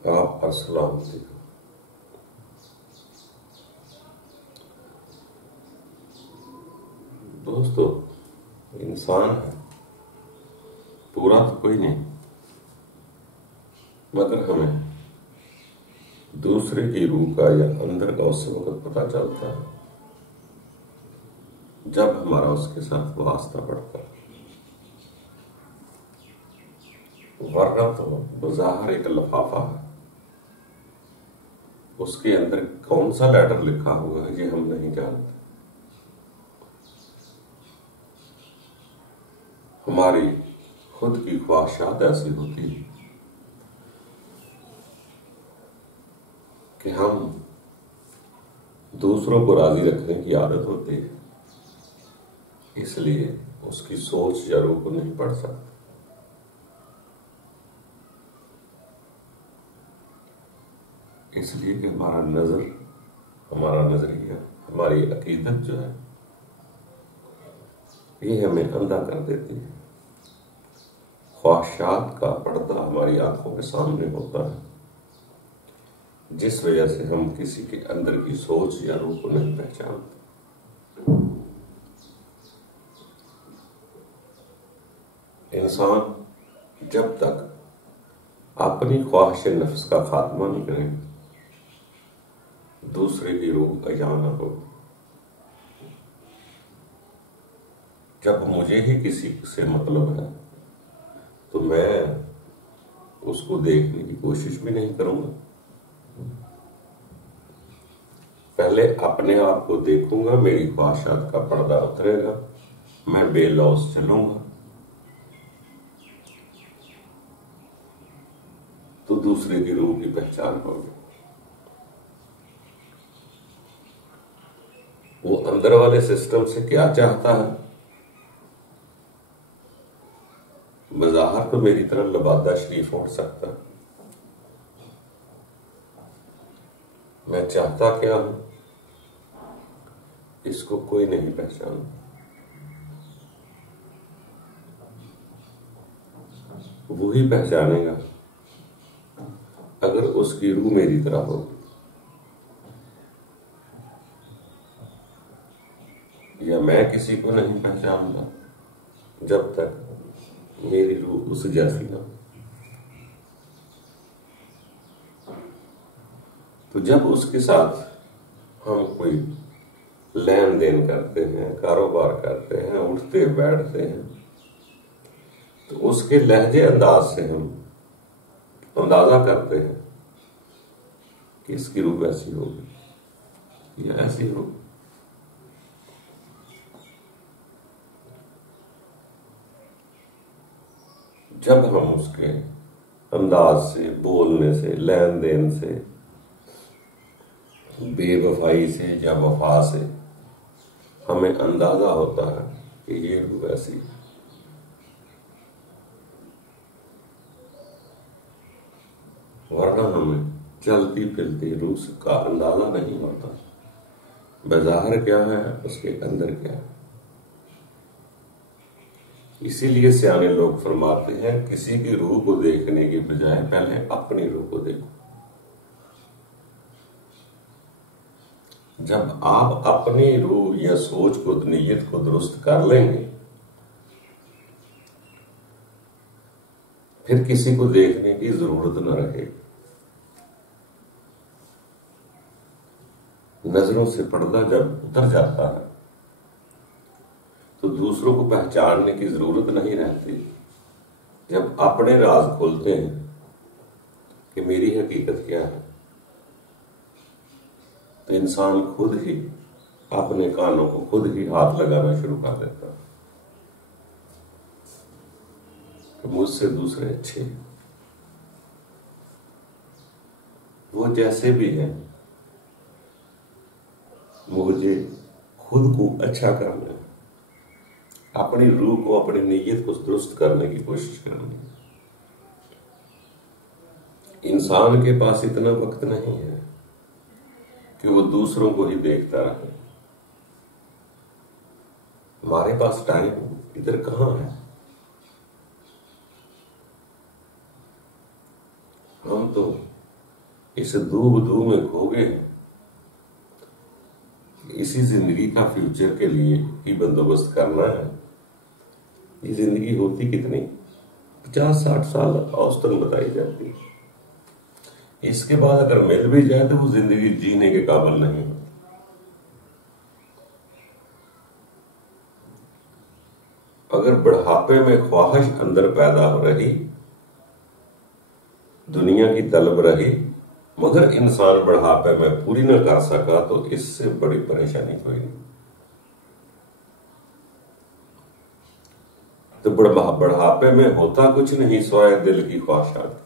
आप अस्सलाम वालेकुम। दोस्तों, इंसान है, पूरा तो कोई नहीं, मगर हमें दूसरे की रूह का या अंदर का उस वक्त पता चलता है जब हमारा उसके साथ वास्ता पड़ता है। वरना तो बज़ाहिर एक लिफाफा है, उसके अंदर कौन सा लेटर लिखा हुआ है ये हम नहीं जानते। हमारी खुद की ख्वाहिशात ऐसी होती है कि हम दूसरों को राजी रखने की आदत होती है, इसलिए उसकी सोच या रूह को नहीं पढ़ सकते। इसलिए कि हमारा नजरिया, हमारी अकीदत जो है ये हमें अंधा कर देती है। ख्वाहिशात का पर्दा हमारी आंखों के सामने होता है, जिस वजह से हम किसी के अंदर की सोच या रूह को नहीं पहचानते। इंसान जब तक अपनी ख्वाहिश नफ्स का खात्मा नहीं करेगा, दूसरे की रूह अया न हो। जब मुझे ही किसी से मतलब है तो मैं उसको देखने की कोशिश भी नहीं करूंगा। पहले अपने आप को देखूंगा, मेरी ख्वाहिशात का पर्दा उतरेगा, मैं बेलौस चलूंगा, तो दूसरे की रूह की पहचान होगी। वो अंदर वाले सिस्टम से क्या चाहता है, बज़ाहिर तो मेरी तरह लबादा शरीफ उठ सकता है, मैं चाहता क्या हूं इसको कोई नहीं पहचानता। वो ही पहचानेगा अगर उसकी रूह मेरी तरह हो, या मैं किसी को नहीं पहचानता जब तक मेरी रूह उस जैसी ना हो। तो जब उसके साथ हम कोई लेन देन करते हैं, कारोबार करते हैं, उठते बैठते हैं, तो उसके लहजे अंदाज से हम अंदाजा करते हैं कि इसकी रूह ऐसी होगी या ऐसी होगी। जब हम उसके अंदाज से, बोलने से, लेन देन से, बेवफाई से या वफा से हमें अंदाजा होता है कि ये रूह ऐसी है, वरना हमें चलती फिरती रूह का अंदाजा नहीं होता बज़ाहिर क्या है, उसके अंदर क्या है। इसीलिए सियाने लोग फरमाते हैं, किसी की रूह को देखने की बजाय पहले अपनी रूह को देखो। जब आप अपनी रूह या सोच को, नीयत को दुरुस्त कर लेंगे, फिर किसी को देखने की जरूरत न रहेगी। नजरों से पर्दा जब उतर जाता है तो दूसरों को पहचानने की जरूरत नहीं रहती। जब अपने राज खोलते हैं कि मेरी हकीकत क्या है, तो इंसान खुद ही अपने कानों को खुद ही हाथ लगाना शुरू कर देता है कि मुझसे दूसरे अच्छे हैं, वो जैसे भी हैं, मुझे खुद को अच्छा करना है, अपनी रूह को, अपनी नीयत को दुरुस्त करने की कोशिश करनी है। इंसान के पास इतना वक्त नहीं है कि वो दूसरों को ही देखता रहे। हमारे पास टाइम इधर कहां है। हम तो इस दूब दूब में खो गए। इसी जिंदगी का फ्यूचर के लिए ही बंदोबस्त करना है। ये जिंदगी होती कितनी, 50-60 साल औसतन बताई जाती है। इसके बाद अगर मिल भी जाए तो वो जिंदगी जीने के काबिल नहीं होती। अगर बुढ़ापे में ख्वाहिश अंदर पैदा हो रही, दुनिया की तलब रही, मगर इंसान बुढ़ापे में पूरी न कर सका, तो इससे बड़ी परेशानी कोई नहीं। तो बुढ़ापे में होता कुछ नहीं सिवाय दिल की ख्वाहिशात।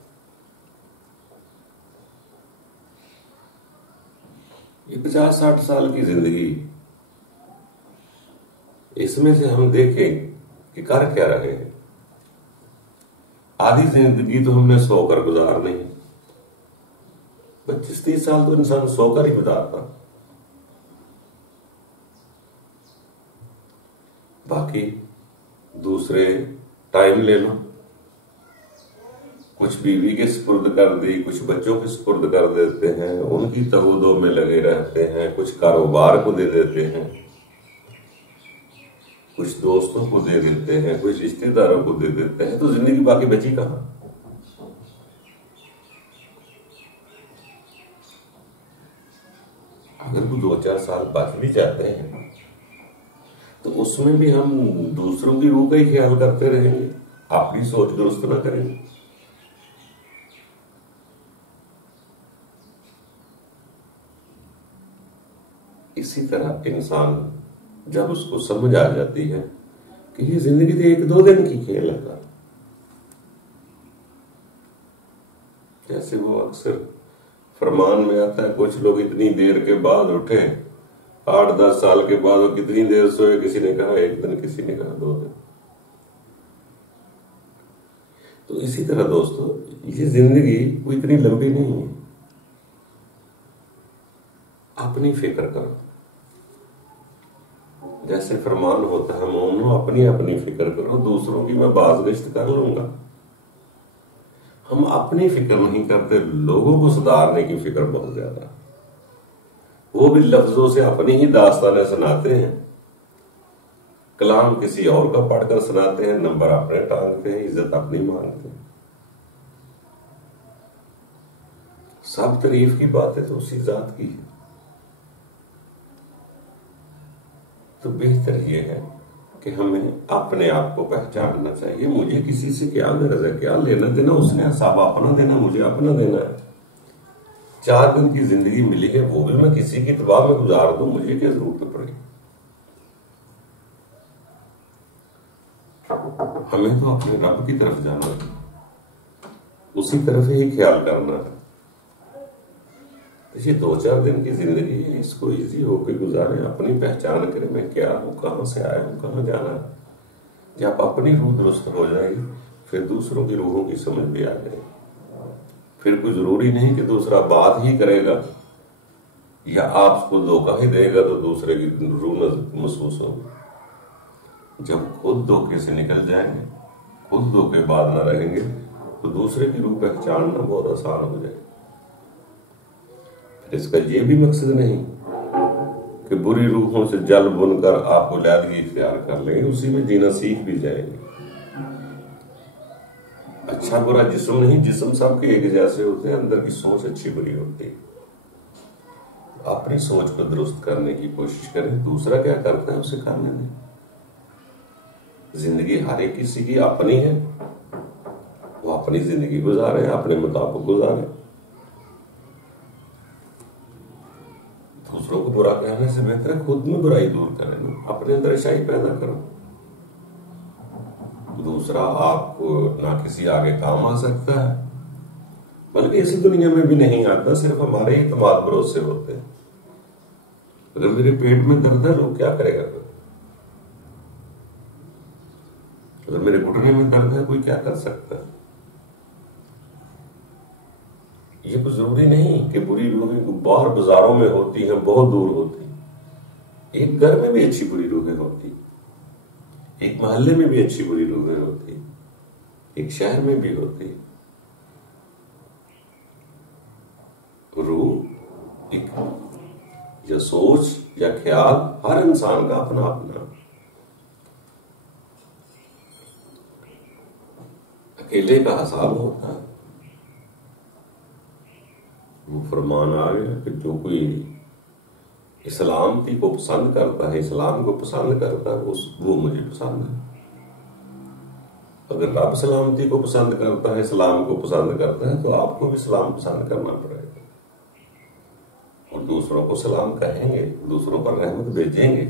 ये 50-60 साल की जिंदगी, इसमें से हम देखें कि कर क्या रहे हैं। आधी जिंदगी तो हमने सोकर गुजारनी है। 25-30 साल तो इंसान सोकर ही गुजारता, बाकी दूसरे टाइम ले लो। कुछ बीवी के सुपुर्द कर दी, कुछ बच्चों के सुपुर्द कर देते हैं, उनकी तहूदों में लगे रहते हैं, कुछ कारोबार को दे देते हैं, कुछ दोस्तों को दे देते हैं, कुछ रिश्तेदारों को दे देते हैं, तो जिंदगी बाकी बची कहां। अगर वो 2-4 साल बच भी जाते हैं तो उसमें भी हम दूसरों की रूह का ही ख्याल करते रहेंगे, अपनी सोच दुरुस्त ना करेंगे। इसी तरह इंसान जब उसको समझ आ जाती है कि ये जिंदगी तो 1-2 दिन की खेल है, जैसे वो अक्सर फरमान में आता है, कुछ लोग इतनी देर के बाद उठे, 8-10 साल के बाद वो कितनी देर सोए, किसी ने कहा 1 दिन, किसी ने कहा 2 दिन। तो इसी तरह दोस्तों, ये जिंदगी कोई इतनी लंबी नहीं है। अपनी फिक्र करो, जैसे फरमान होता है, मोमनो अपनी अपनी फिक्र करो, दूसरों की मैं बाज़गश्त कर लूंगा। हम अपनी फिक्र नहीं करते, लोगों को सुधारने की फिक्र बहुत ज्यादा। वो भी लफ्जों से अपनी ही दास्तानें सुनाते हैं, कलाम किसी और का पढ़कर सुनाते हैं, नंबर अपने टांगते हैं, इज्जत अपनी मांगते हैं। सब तारीफ की बातें तो उसी जात की है। तो बेहतर यह है कि हमें अपने आप को पहचानना चाहिए। मुझे किसी से क्या गरज है, क्या लेना देना, उसने हिसाब अपना देना, मुझे अपना देना है। 4 दिन की जिंदगी मिली है, वो भी मैं किसी की दबाव में गुजार दूं, मुझे क्या जरूरत पड़ेगी। हमें तो अपने रब की तरफ जाना है, उसी तरफ ही ख्याल करना है। ये 2-4 दिन की जिंदगी है, इसको इजी होकर गुजारें, अपनी पहचान करें, मैं क्या हूँ, कहां से आया हूँ, कहां जाना है। जब अपनी रूह दुरुस्त हो जाएगी, फिर दूसरों की रूहों की समझ भी आ जाएगी। फिर कोई जरूरी नहीं कि दूसरा बात ही करेगा या आपको धोखा ही देगा तो दूसरे की रूह महसूस होगी। जब खुद धोखे से निकल जाएंगे, खुद धोखेबाज न रहेंगे, तो दूसरे की रूह पहचानना बहुत आसान हो जाएगा। इसका ये भी मकसद नहीं कि बुरी रूहों से जल बुनकर आपको लैदगी इख्तियार कर लेंगे, उसी में जीना सीख भी जाएंगे। अच्छा बुरा जिस्म नहीं, जिस्म सबके एक जैसे होते हैं, अंदर की सोच अच्छी बुरी होती है। अपनी सोच को दुरुस्त करने की कोशिश करें, दूसरा क्या करता है उसे करने दें। जिंदगी हर एक किसी की अपनी है, वो अपनी जिंदगी गुजारे, अपने मुताबिक गुजारे। दूसरों को बुरा कहने से बेहतर है खुद में बुराई दूर करें, अपने अंदर अच्छाई पैदा करो। दूसरा आपको ना किसी आगे काम आ सकता है, बल्कि इस दुनिया में भी नहीं आता, सिर्फ हमारे ही तमाम भरोसे होते हैं। अगर मेरे पेट में दर्द है, लोग क्या करेगा? अगर मेरे घुटने में दर्द है, कोई क्या कर सकता है? ये कुछ जरूरी नहीं कि बुरी रूहें बाहर बाजारों में होती हैं, बहुत दूर होती हैं। एक घर में भी अच्छी बुरी रूहें होती, एक मोहल्ले में भी अच्छी बुरी रूहें होती, एक शहर में भी होती। या सोच या ख्याल हर इंसान का अपना अपना। अकेले का हिसाब होता है। वो फरमान आ गया कि जो कोई इस्लामती को पसंद करता है, इस्लाम को पसंद करता है, वो मुझे पसंद है। अगर रब सलामती को पसंद करता है, इस्लाम को पसंद करता है, तो आपको भी सलाम पसंद करना पड़ेगा और दूसरों को सलाम कहेंगे, दूसरों पर रहमत भेजेंगे।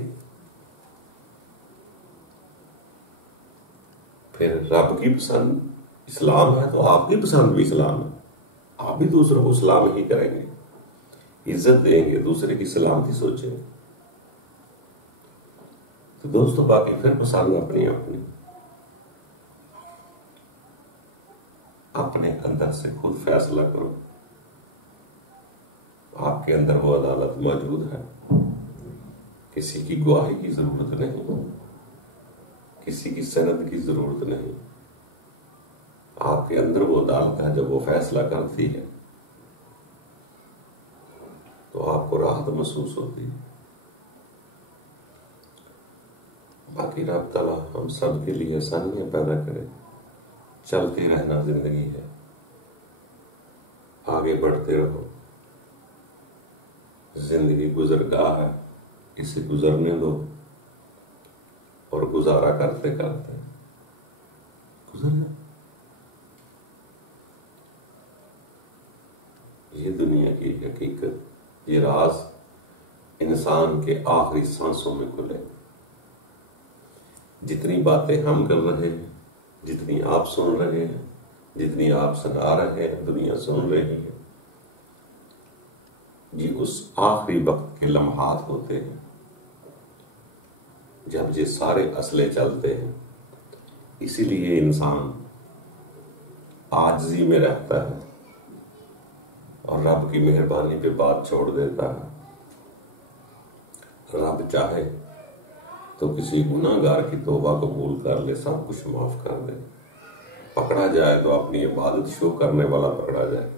फिर रब की पसंद इस्लाम है तो आपकी पसंद भी इस्लाम है। आप भी दूसरों को सलाम ही करेंगे, इज्जत देंगे, दूसरे की सलामती सोचेंगे। तो दोस्तों बाकी फिर पसंद अपनी अपनी, अपने अंदर से खुद फैसला करो। आपके अंदर वो अदालत मौजूद है, किसी की गवाही की जरूरत नहीं, किसी की सनद की जरूरत नहीं। आपके अंदर वो अदालत है, जब वो फैसला करती है तो आपको राहत महसूस होती है। बाकी रब तआला हम सब के लिए आसानियां पैदा करे। चलते रहना जिंदगी है, आगे बढ़ते रहो। जिंदगी गुजरगाह है, इसे गुजरने दो और गुजारा करते करते गुजर जाओ। ये दुनिया की हकीकत, ये राज इंसान के आखिरी सांसों में खुले। जितनी बातें हम कर रहे हैं, जितनी आप सुन रहे हैं, जितनी आप सुना रहे हैं, दुनिया सुन रही है, ये उस आखिरी वक्त के लम्हात होते हैं जब ये सारे असले चलते हैं। इसीलिए इंसान आजिज़ी में रहता है और रब की मेहरबानी पे बात छोड़ देता है। रब चाहे तो किसी गुनाहगार की तौबा कबूल कर ले, सब कुछ माफ कर दे। पकड़ा जाए तो अपनी इबादत शो करने वाला पकड़ा जाए।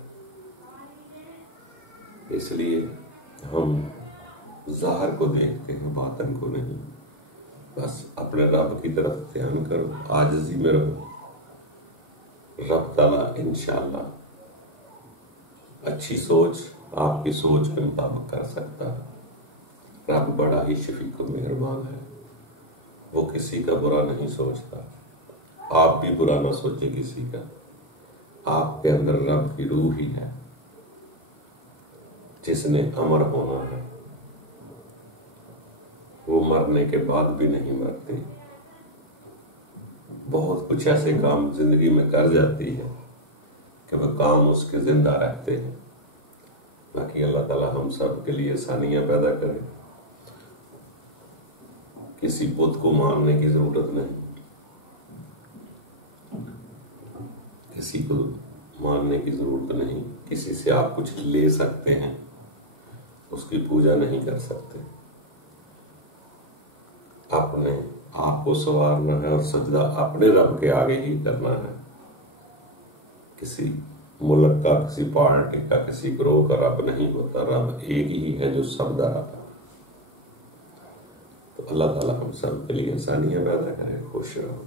इसलिए हम ज़ाहिर को देखते हैं, बातन को नहीं। बस अपने रब की तरफ ध्यान करो, आजिज़ी में रहो। रब ताला इंशाअल्लाह अच्छी सोच आपकी सोच के मुताबिक कर सकता है। रब बड़ा ही शफीक और मेहरबान है, वो किसी का बुरा नहीं सोचता। आप भी बुरा ना सोचे किसी का। आपके अंदर रब की रूह ही है जिसने अमर होना है। वो मरने के बाद भी नहीं मरती। बहुत कुछ ऐसे काम जिंदगी में कर जाती है कि वह काम उसके जिंदा रहते हैं। बाकी अल्लाह ताला हम सब के लिए आसानियां पैदा करे। किसी बुत को मानने की जरूरत नहीं, किसी को मानने की जरूरत नहीं। किसी से आप कुछ ले सकते हैं, उसकी पूजा नहीं कर सकते। अपने आप को संवारना है और सजदा अपने रब के आगे ही करना है। किसी मुल्क का, किसी पार्टी का, किसी ग्रोह का रब नहीं होता। रब एक ही है जो सबदा रब है। तो अल्लाह ताला हम सब के लिए आसानियां पैदा करे। खुश रहो।